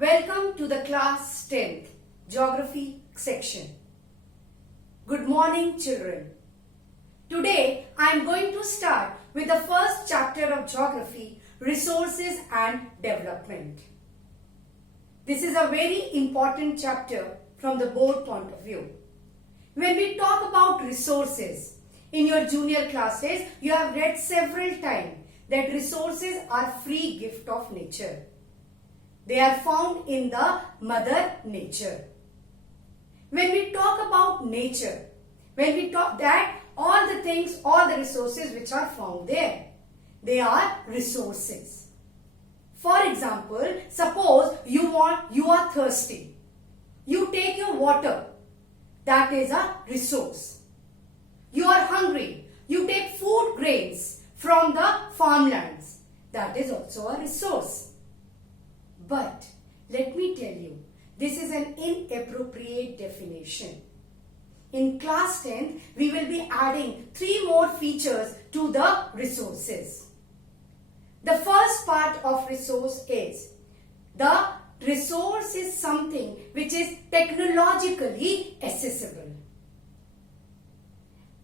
Welcome to the class 10th Geography section. Good morning, children. Today I am going to start with the first chapter of Geography, Resources and Development. This is a very important chapter from the board point of view. When we talk about resources, in your junior classes, you have read several times that resources are free gift of nature. They are found in the mother nature. When we talk about nature, when we talk that all the things, all the resources which are found there, they are resources. For example, suppose you are thirsty. You take your water. That is a resource. You are hungry. You take food grains from the farmlands. That is also a resource. But let me tell you, this is an inappropriate definition. In class 10th, we will be adding 3 more features to the resources. The first part of resource is, the resource is something which is technologically accessible.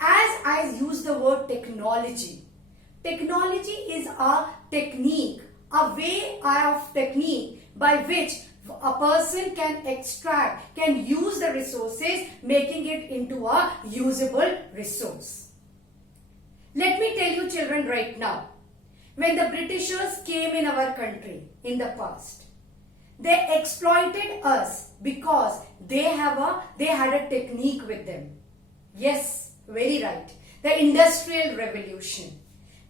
As I use the word technology, technology is a technique, a way of technique by which a person can extract, can use the resources, making it into a usable resource. Let me tell you, children, right now, when the Britishers came in our country in the past, they exploited us because they had a technique with them. Yes, very right. The Industrial Revolution.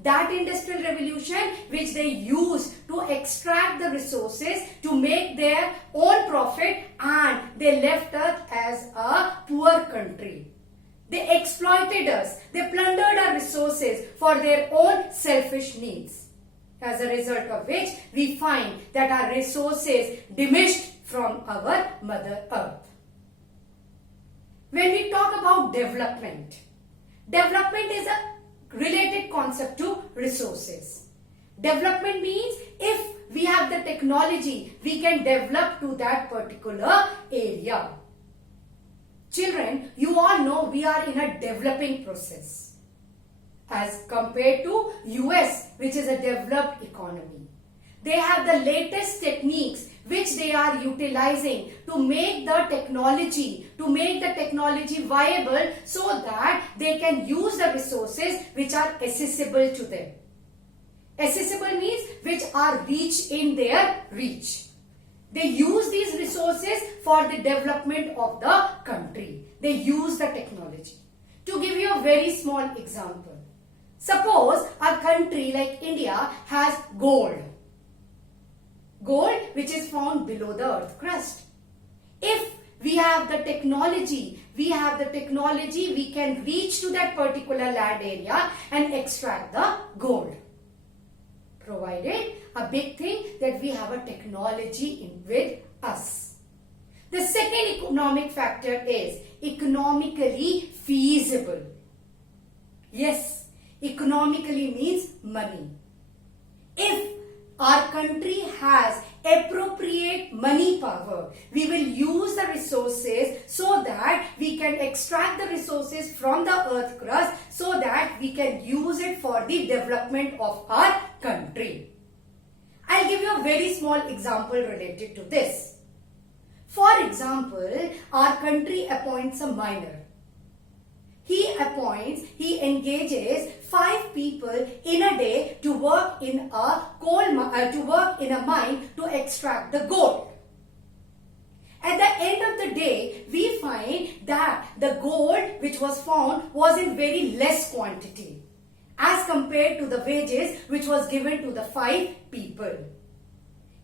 That Industrial Revolution which they used to extract the resources to make their own profit, and they left us as a poor country. They exploited us. They plundered our resources for their own selfish needs. As a result of which we find that our resources diminished from our Mother Earth. When we talk about development, development is a related concept to resources. Development means if we have the technology, we can develop to that particular area. Children, you all know we are in a developing process as compared to US, which is a developed economy. They have the latest techniques which they are utilizing to make the technology viable so that they can use the resources which are accessible to them. Accessible means which are in their reach. They use these resources for the development of the country. They use the technology. To give you a very small example, suppose a country like India has gold. Gold which is found below the earth crust. If we have the technology, we can reach to that particular land area and extract the gold. Provided a big thing that we have a technology with us. The second economic factor is economically feasible. Yes, economically means money. If our country has appropriate money power, we will use the resources so that we can extract the resources from the earth crust so that we can use it for the development of our country. I'll give you a very small example related to this. For example, our country appoints a miner. He engages 5 people in a day to work in a mine to extract the gold. At the end of the day, we find that the gold which was found was in very less quantity as compared to the wages which was given to the 5 people.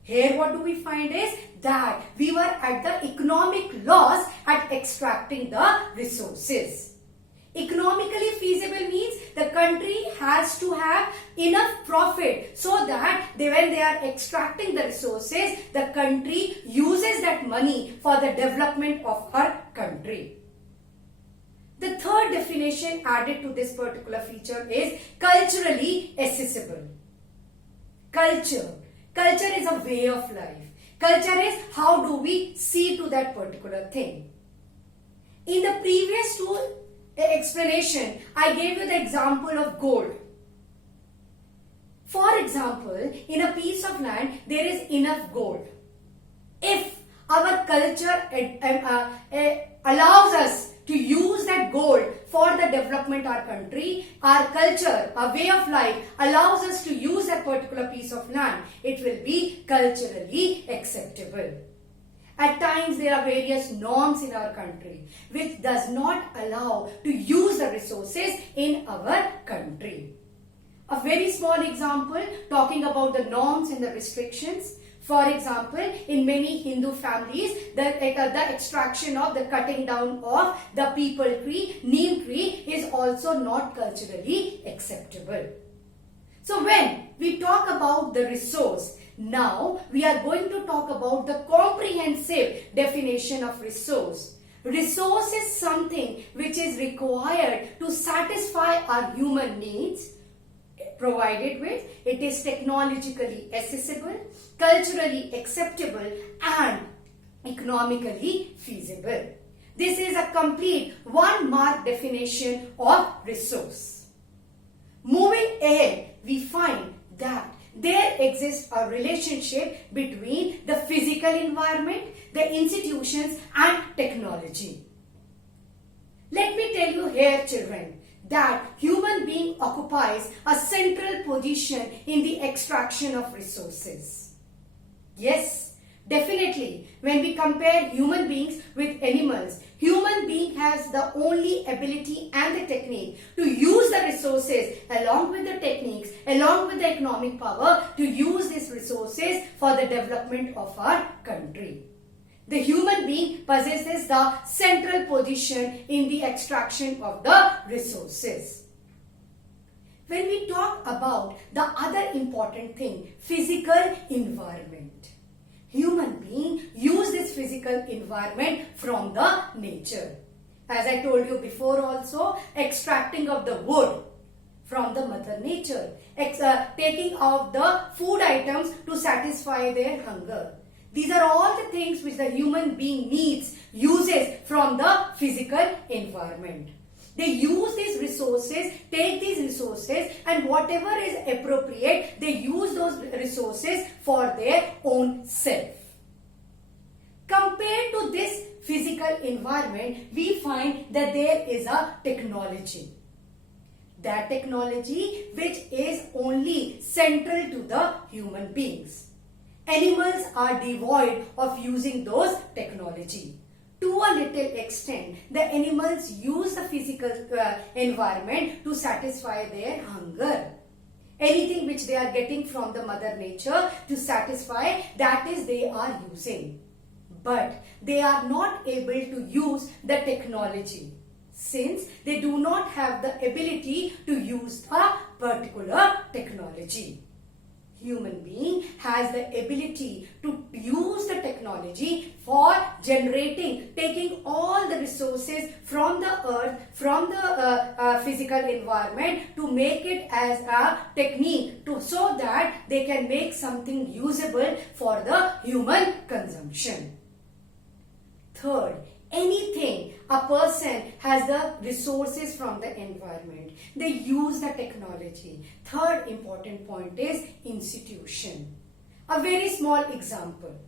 Here what do we find is that we were at the economic loss at extracting the resources. Economically feasible means the country has to have enough profit so that when they are extracting the resources, the country uses that money for the development of her country. The third definition added to this particular feature is culturally accessible. Culture. Culture is a way of life. Culture is how do we see to that particular thing. In the previous two explanation, I gave you the example of gold. For example, in a piece of land, there is enough gold. If our culture allows us to use that gold for the development of our country, our culture, our way of life allows us to use that particular piece of land, it will be culturally acceptable. At times there are various norms in our country which does not allow to use the resources in our country. A very small example talking about the norms and the restrictions. For example, in many Hindu families, the extraction of the cutting down of the peepal tree, neem tree is also not culturally acceptable. So when we talk about the resource, now we are going to talk about the comprehensive definition of resource. Resource is something which is required to satisfy our human needs, provided with it is technologically accessible, culturally acceptable and economically feasible. This is a complete one-mark definition of resource. Moving ahead, we find that there exists a relationship between the physical environment, the institutions and technology. Let me tell you here, children, that human being occupies a central position in the extraction of resources. Yes, definitely, when we compare human beings with animals, human being has the only ability and the technique to use the resources along with the techniques, along with the economic power to use these resources for the development of our country. The human being possesses the central position in the extraction of the resources. When we talk about the other important thing, physical environment. Human being use this physical environment from the nature. As I told you before also, extracting of the wood from the mother nature, taking out the food items to satisfy their hunger. These are all the things which the human being needs, uses from the physical environment. They use these resources, take these resources and whatever is appropriate, they use those resources for their own self. Compared to this physical environment, we find that there is a technology. That technology which is only central to the human beings. Animals are devoid of using those technology. To a little extent, the animals use the physical environment to satisfy their hunger. Anything which they are getting from the mother nature to satisfy, that is they are using. But they are not able to use the technology since they do not have the ability to use a particular technology. Human being has the ability to use the technology for generating, taking all the resources from the earth, from the physical environment to make it as a technique so that they can make something usable for the human consumption. Third, anything a person has the resources from the environment. They use the technology. Third important point is institution. A very small example.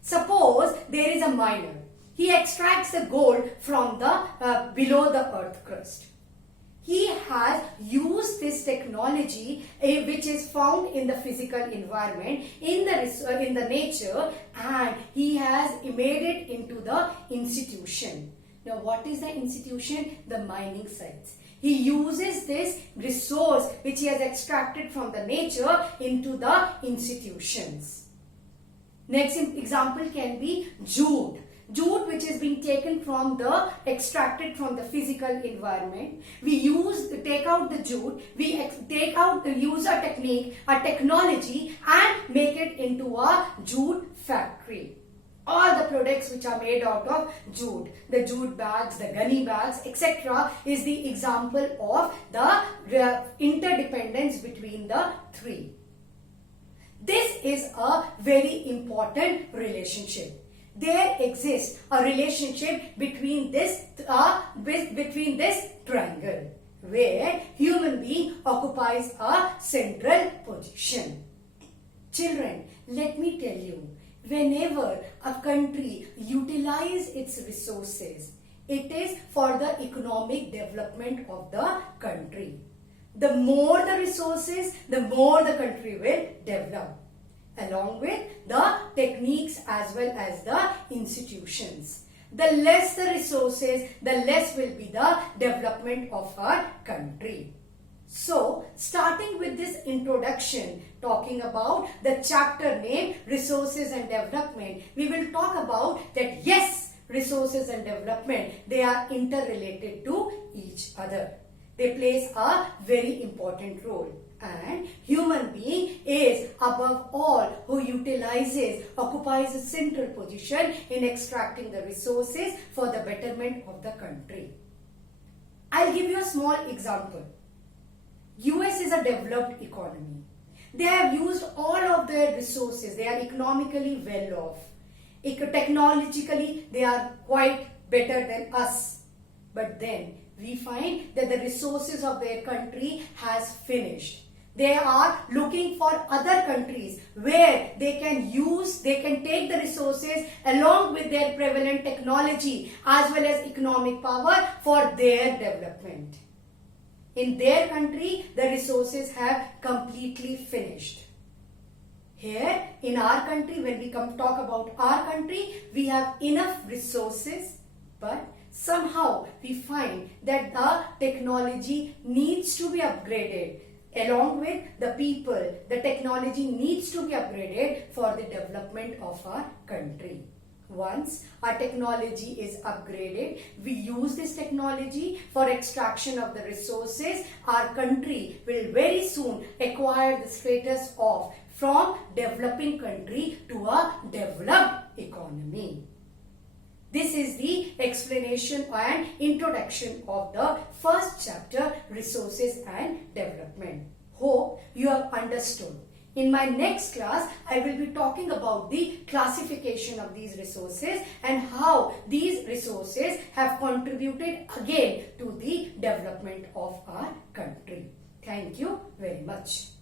Suppose there is a miner. He extracts the gold from the below the earth crust. He has used this technology which is found in the physical environment, in the nature, and he has made it into the institution. Now what is the institution? The mining sites. He uses this resource which he has extracted from the nature into the institutions. Next example can be jute. Jute which is being taken from the, extracted from the physical environment. We take out the jute, we use a technique, a technology and make it into a jute factory. All the products which are made out of jute, the jute bags, the gunny bags, etc. is the example of the interdependence between the three. This is a very important relationship. There exists a relationship between this triangle where human being occupies a central position. Children, let me tell you, whenever a country utilizes its resources, it is for the economic development of the country. The more the resources, the more the country will develop, along with the techniques as well as the institutions. The less the resources, the less will be the development of our country. So, starting with this introduction, talking about the chapter named Resources and Development, we will talk about that yes, resources and development, they are interrelated to each other. They plays a very important role, and human being is above all who occupies a central position in extracting the resources for the betterment of the country. I'll give you a small example. US is a developed economy. They have used all of their resources. They are economically well off. Technologically, they are quite better than us. But then we find that the resources of their country has finished. They are looking for other countries where they can take the resources along with their prevalent technology as well as economic power for their development. In their country, the resources have completely finished. Here in our country, when we talk about our country, we have enough resources, but somehow we find that the technology needs to be upgraded. Along with the people, the technology needs to be upgraded for the development of our country. Once our technology is upgraded, we use this technology for extraction of the resources. Our country will very soon acquire the status of from developing country to a developed economy. This is the explanation and introduction of the first chapter, Resources and Development. Hope you have understood. In my next class, I will be talking about the classification of these resources and how these resources have contributed again to the development of our country. Thank you very much.